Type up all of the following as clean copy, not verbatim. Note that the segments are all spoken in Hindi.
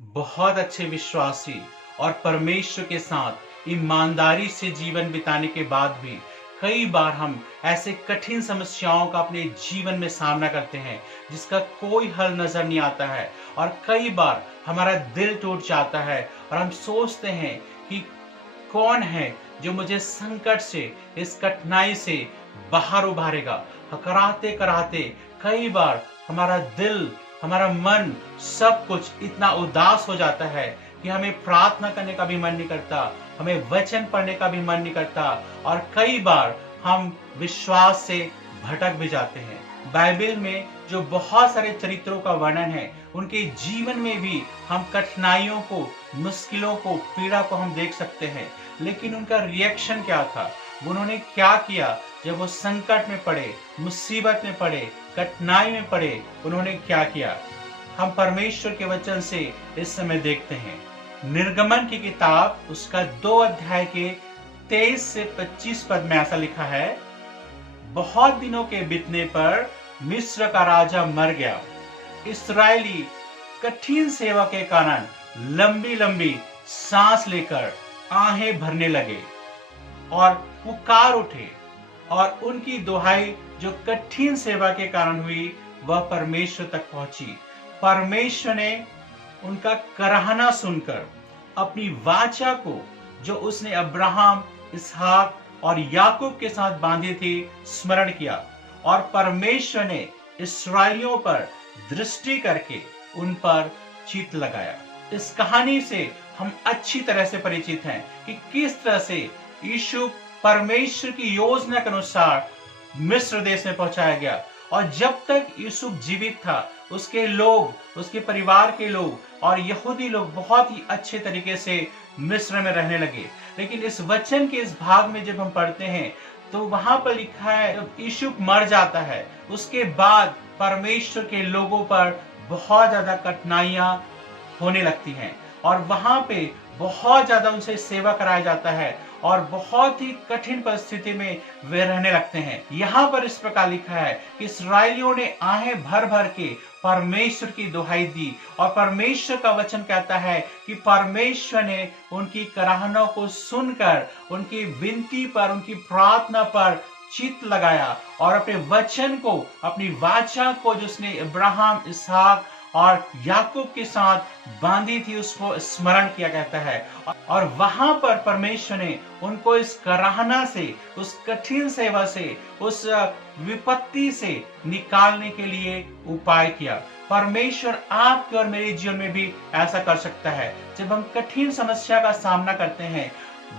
बहुत अच्छे विश्वासी और परमेश्वर के साथ ईमानदारी से जीवन बिताने के बाद भी कई बार हम ऐसे कठिन समस्याओं का अपने जीवन में सामना करते हैं जिसका कोई हल नजर नहीं आता है। और कई बार हमारा दिल टूट जाता है और हम सोचते हैं कि कौन है जो मुझे संकट से, इस कठिनाई से बाहर उभारेगा। कराते कराते कई बार हमारा दिल, हमारा मन, सब कुछ इतना उदास हो जाता है कि हमें प्रार्थना करने का भी मन नहीं करता, हमें वचन पढ़ने का भी मन नहीं करता और कई बार हम विश्वास से भटक भी जाते हैं। बाइबल में जो बहुत सारे चरित्रों का वर्णन है, उनके जीवन में भी हम कठिनाइयों को, मुश्किलों को, पीड़ा को हम देख सकते हैं। लेकिन उनका रिएक्शन क्या था? उन्होंने क्या किया जब वो संकट में पड़े, मुसीबत में पड़े, कठिनाई में पड़े? उन्होंने क्या किया? हम परमेश्वर के वचन से इस समय देखते हैं। निर्गमन की किताब उसका 2 अध्याय के 23 से 25 पद में ऐसा लिखा है, बहुत दिनों के बीतने पर मिस्र का राजा मर गया। इस्राएली कठिन सेवा के कारण लंबी लंबी सांस लेकर आहें भरने लगे और पुकार उठे और उनकी दुहाई जो कठिन सेवा के कारण हुई वह परमेश्वर तक पहुंची। परमेश्वर ने उनका कराहना सुनकर अपनी वाचा को जो उसने अब्राहम, इसहाक और याकूब के साथ बांधी थी स्मरण किया और परमेश्वर ने इस्राएलियों पर दृष्टि करके उन पर चित्त लगाया। इस कहानी से हम अच्छी तरह से परिचित हैं कि किस तरह से यीशु परमेश्वर की योजना के अनुसार मिस्र देश में पहुंचाया गया और जब तक यूसुफ जीवित था उसके लोग, उसके परिवार के लोग और यहूदी लोग बहुत ही अच्छे तरीके से मिस्र में रहने लगे। लेकिन इस वचन के इस भाग में जब हम पढ़ते हैं तो वहां पर लिखा है जब यूसुफ मर जाता है उसके बाद परमेश्वर के लोगों पर बहुत ज्यादा कठिनाइयां होने लगती हैं और वहां पे बहुत ज्यादा उनसे सेवा कराया जाता है और बहुत ही कठिन परिस्थिति में वे रहने लगते हैं। यहाँ पर इस प्रकार लिखा है कि इस्राएलियों ने आहें भर भर के परमेश्वर की दुहाई दी और परमेश्वर का वचन कहता है कि परमेश्वर ने उनकी कराहना को सुनकर उनकी विनती पर, उनकी प्रार्थना पर चित्त लगाया और अपने वचन को, अपनी वाचा को जो उसने अब्राहम, इसहाक और याकूब के साथ बांधी थी उसको स्मरण किया कहता है। और वहां पर परमेश्वर ने उनको इस कराहना से, उस कठिन सेवा से, उस विपत्ति से निकालने के लिए उपाय किया। परमेश्वर आपके और मेरे जीवन में भी ऐसा कर सकता है। जब हम कठिन समस्या का सामना करते हैं,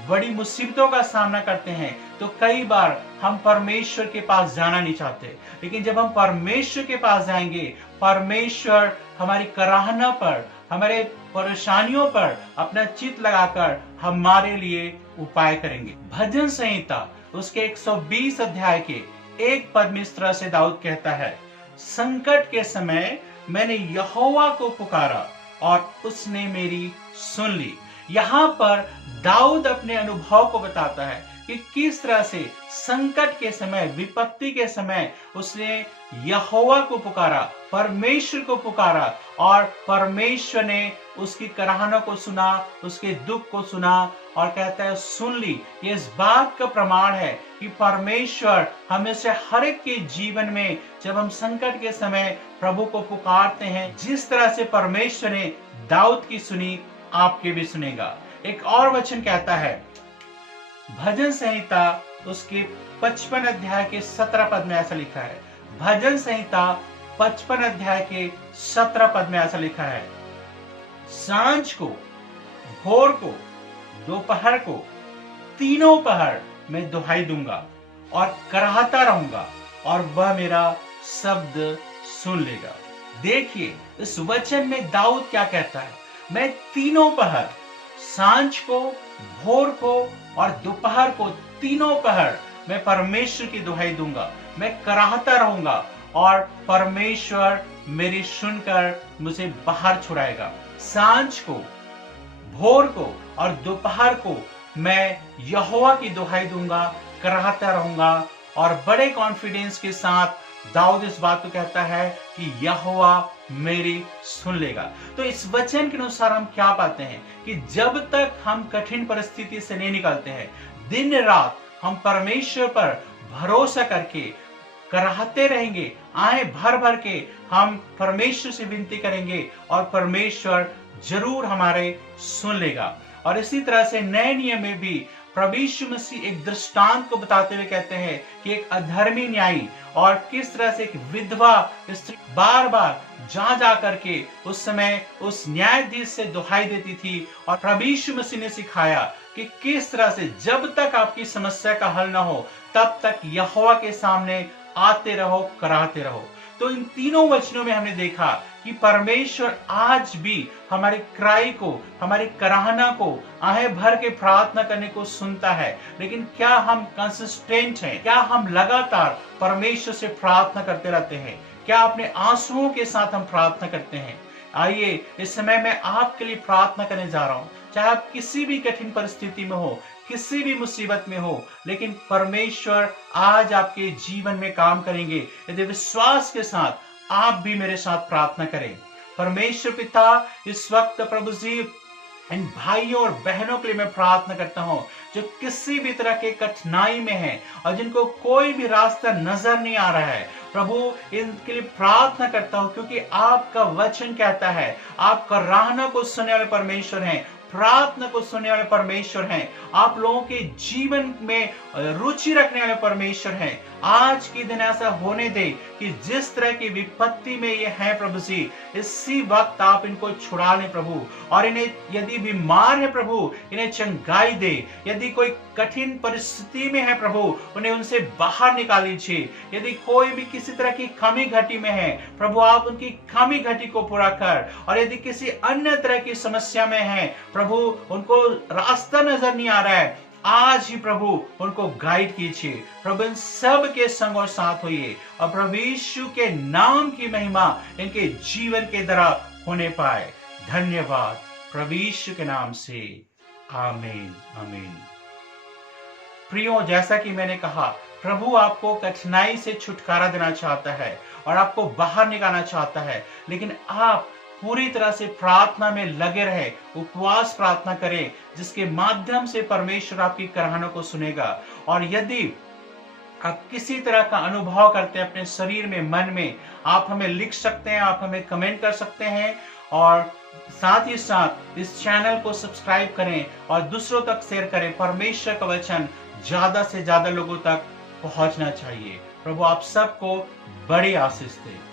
बड़ी मुसीबतों का सामना करते हैं तो कई बार हम परमेश्वर के पास जाना नहीं चाहते, लेकिन जब हम परमेश्वर के पास जाएंगे, परमेश्वर हमारी कराहना पर, हमारे परेशानियों पर अपना चित्त लगाकर हमारे लिए उपाय करेंगे। भजन संहिता उसके 120 अध्याय के 1 पद में इस तरह से दाऊद कहता है, संकट के समय मैंने यहोवा को पुकारा और उसने मेरी सुन ली। यहाँ पर दाऊद अपने अनुभव को बताता है कि किस तरह से संकट के समय, विपत्ति के समय उसने यहोवा को पुकारा, परमेश्वर को पुकारा और परमेश्वर ने उसकी कराहना को सुना, उसके दुख को सुना और कहता है सुन ली। ये इस बात का प्रमाण है कि परमेश्वर हमेशा हर एक के जीवन में जब हम संकट के समय प्रभु को पुकारते हैं, जिस तरह से परमेश्वर ने दाऊद की सुनी, आपके भी सुनेगा। एक और वचन कहता है, भजन संहिता उसके 55 अध्याय के 17 पद में ऐसा लिखा है। भजन संहिता 55 अध्याय के 17 पद में ऐसा लिखा है, सांझ को, भोर को, दोपहर को, तीनों पहर मैं दुहाई दूंगा और कराहता रहूंगा और वह मेरा शब्द सुन लेगा। देखिए इस वचन में दाऊद क्या कहता है, मैं तीनों पहर, सांझ को, भोर को और दोपहर को, तीनों पहर मैं परमेश्वर की दुहाई दूंगा, मैं कराहता रहूंगा और परमेश्वर मेरी सुनकर मुझे बाहर छुड़ाएगा। सांझ को, भोर को और दोपहर को मैं यहोवा की दुहाई दूंगा, कराहता रहूंगा। और बड़े कॉन्फिडेंस के साथ दाऊद इस बात को कहता है कि यहोवा मेरी सुन लेगा। तो इस वचन के अनुसार हम क्या पाते हैं कि जब तक हम कठिन परिस्थिति से नहीं निकलते हैं, दिन रात हम परमेश्वर पर भरोसा करके कराहते रहेंगे, आए भर भर के हम परमेश्वर से विनती करेंगे और परमेश्वर जरूर हमारे सुन लेगा। और इसी तरह से नए नियम में भी प्रभु यीशु मसीह एक दृष्टांत को बताते हुए कहते हैं कि एक अधर्मी न्यायी और किस तरह से एक विधवा स्त्री बार बार जा करके उस समय उस न्यायाधीश से दुहाई देती थी। और प्रभु यीशु मसीह ने सिखाया कि किस तरह से जब तक आपकी समस्या का हल ना हो तब तक यहोवा के सामने आते रहो, कराहते रहो। तो इन तीनों वचनों में हमने देखा कि परमेश्वर आज भी हमारे क्राई को, हमारे कराहना को, आहे भर के प्रार्थना करने को सुनता है। लेकिन क्या हम कंसिस्टेंट हैं? क्या हम लगातार परमेश्वर से प्रार्थना करते रहते हैं? क्या अपने आंसुओं के साथ हम प्रार्थना करते हैं? आइए इस समय मैं आपके लिए प्रार्थना करने जा रहा हूं। चाहे आप किसी भी कठिन परिस्थिति में हो, किसी भी मुसीबत में हो, लेकिन परमेश्वर आज आपके जीवन में काम करेंगे यदि विश्वास के साथ आप भी मेरे साथ प्रार्थना करें। परमेश्वर पिता, इस वक्त प्रभु जी इन भाइयों और बहनों के लिए मैं प्रार्थना करता हूं जो किसी भी तरह के कठिनाई में हैं और जिनको कोई भी रास्ता नजर नहीं आ रहा है। प्रभु इनके लिए प्रार्थना करता हूं क्योंकि आपका वचन कहता है आप कराहना को सुनने वाले परमेश्वर हैं, प्रार्थना को सुनने वाले परमेश्वर हैं, आप लोगों के जीवन में रुचि रखने वाले परमेश्वर हैं। आज के दिन ऐसा होने दे कि जिस तरह की विपत्ति में ये हैं प्रभु जी, इसी वक्त आप इनको छुड़ा लें प्रभु। और इन्हें यदि बीमार है प्रभु, इन्हें चंगाई दे। यदि कोई कठिन परिस्थिति में है प्रभु, उन्हें उनसे बाहर निकाल लीजिए। यदि कोई भी किसी तरह की कमी घटी में है प्रभु, आप उनकी कमी घटी को पूरा कर। और यदि किसी अन्य तरह की समस्या में है प्रभु, उनको रास्ता नजर नहीं आ रहा है, आज ही प्रभु उनको गाइड कीजिए। प्रभु इन सब के संग और साथ होइए और प्रभु यीशु के नाम की महिमा इनके जीवन के द्वारा होने पाए। धन्यवाद प्रभु यीशु के नाम से, आमीन आमीन। प्रियो, जैसा कि मैंने कहा, प्रभु आपको कठिनाई से छुटकारा देना चाहता है और आपको बाहर निकालना चाहता है, लेकिन आप पूरी तरह से प्रार्थना में लगे रहे, उपवास प्रार्थना करें, जिसके माध्यम से परमेश्वर आपकी कराहनों को सुनेगा। और यदि आप किसी तरह का अनुभव करते हैं अपने शरीर में, मन में, आप हमें लिख सकते हैं, आप हमें कमेंट कर सकते हैं। और साथ ही साथ इस चैनल को सब्सक्राइब करें और दूसरों तक शेयर करें। परमेश्वर का वचन ज्यादा से ज्यादा लोगों तक पहुंचना चाहिए। प्रभु आप सबको बड़ी आशीष दे।